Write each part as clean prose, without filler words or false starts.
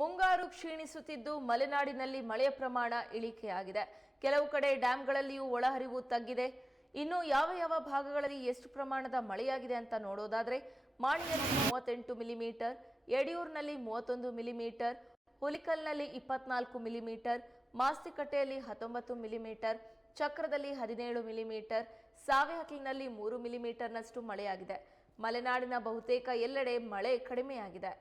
ಮುಂಗಾರು ಕ್ಷೀಣಿಸುತ್ತಿದ್ದು ಮಲೆನಾಡಿನಲ್ಲಿ ಮಳೆಯ ಪ್ರಮಾಣ ಇಳಿಕೆಯಾಗಿದೆ. ಕೆಲವು ಕಡೆ ಡ್ಯಾಂಗಳಲ್ಲಿಯೂ ಒಳಹರಿವು ತಗ್ಗಿದೆ. ಇನ್ನು ಯಾವ ಭಾಗಗಳಲ್ಲಿ ಎಷ್ಟು ಪ್ರಮಾಣದ ಮಳೆಯಾಗಿದೆ ಅಂತ ನೋಡೋದಾದ್ರೆ ಮಾಣಿಯಲ್ಲಿ 38 ಮಿಲಿಮೀಟರ್, ಯಡಿಯೂರಿನಲ್ಲಿ 31 ಮಿಲಿಮೀಟರ್, ಹುಲಿಕಲ್ನಲ್ಲಿ 24 ಮಿಲಿಮೀಟರ್, ಮಾಸ್ತಿಕಟ್ಟೆಯಲ್ಲಿ 19 ಮಿಲಿಮೀಟರ್, ಚಕ್ರದಲ್ಲಿ 17 ಮಿಲಿಮೀಟರ್, ಸಾವೆಹಕ್ಲಿನಲ್ಲಿ 3 ಮಿಲಿಮೀಟರ್ನಷ್ಟು ಮಳೆಯಾಗಿದೆ. ಮಲೆನಾಡಿನ ಬಹುತೇಕ ಎಲ್ಲೆಡೆ ಮಳೆ ಕಡಿಮೆಯಾಗಿದೆ.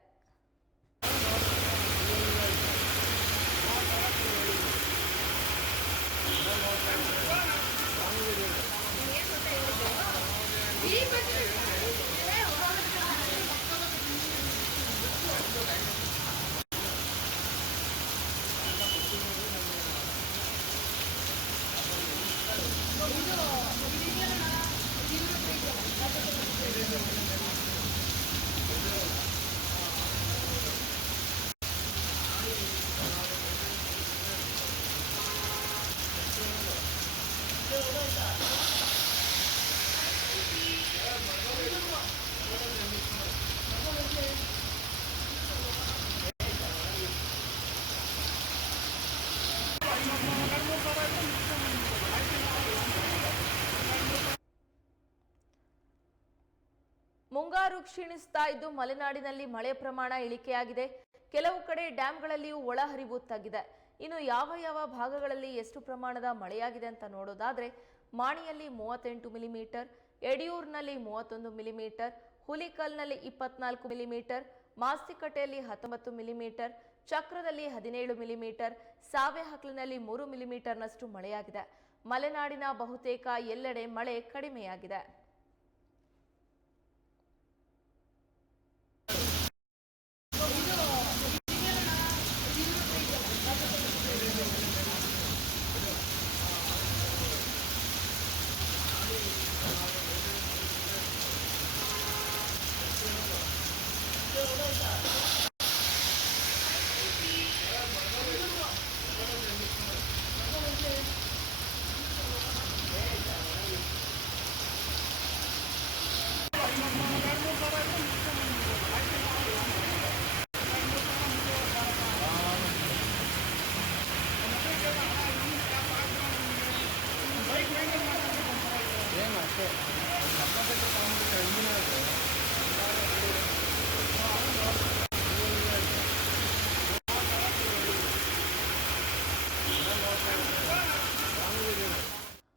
ಮುಂಗಾರು ಕ್ಷೀಣಿಸ್ತಾ ಇದ್ದು ಮಲೆನಾಡಿನಲ್ಲಿ ಮಳೆ ಪ್ರಮಾಣ ಇಳಿಕೆಯಾಗಿದೆ. ಕೆಲವು ಕಡೆ ಡ್ಯಾಂಗಳಲ್ಲಿಯೂ ಒಳಹರಿವು ತಗ್ಗಿದೆ. ಇನ್ನು ಯಾವ ಭಾಗಗಳಲ್ಲಿ ಎಷ್ಟು ಪ್ರಮಾಣದ ಮಳೆಯಾಗಿದೆ ಅಂತ ನೋಡೋದಾದ್ರೆ ಮಾಣಿಯಲ್ಲಿ 38 ಮಿಲಿಮೀಟರ್, ಯಡಿಯೂರಿನಲ್ಲಿ 31 ಮಿಲಿಮೀಟರ್, ಹುಲಿಕಲ್ನಲ್ಲಿ 24 ಮಿಲಿಮೀಟರ್, ಮಾಸ್ತಿಕಟ್ಟೆಯಲ್ಲಿ 19 ಮಿಲಿಮೀಟರ್, ಚಕ್ರದಲ್ಲಿ 17 ಮಿಲಿಮೀಟರ್, ಸಾವೆಹಕ್ಲಿನಲ್ಲಿ 3 ಮಿಲಿಮೀಟರ್ನಷ್ಟು ಮಳೆಯಾಗಿದೆ. ಮಲೆನಾಡಿನ ಬಹುತೇಕ ಎಲ್ಲೆಡೆ ಮಳೆ ಕಡಿಮೆಯಾಗಿದೆ.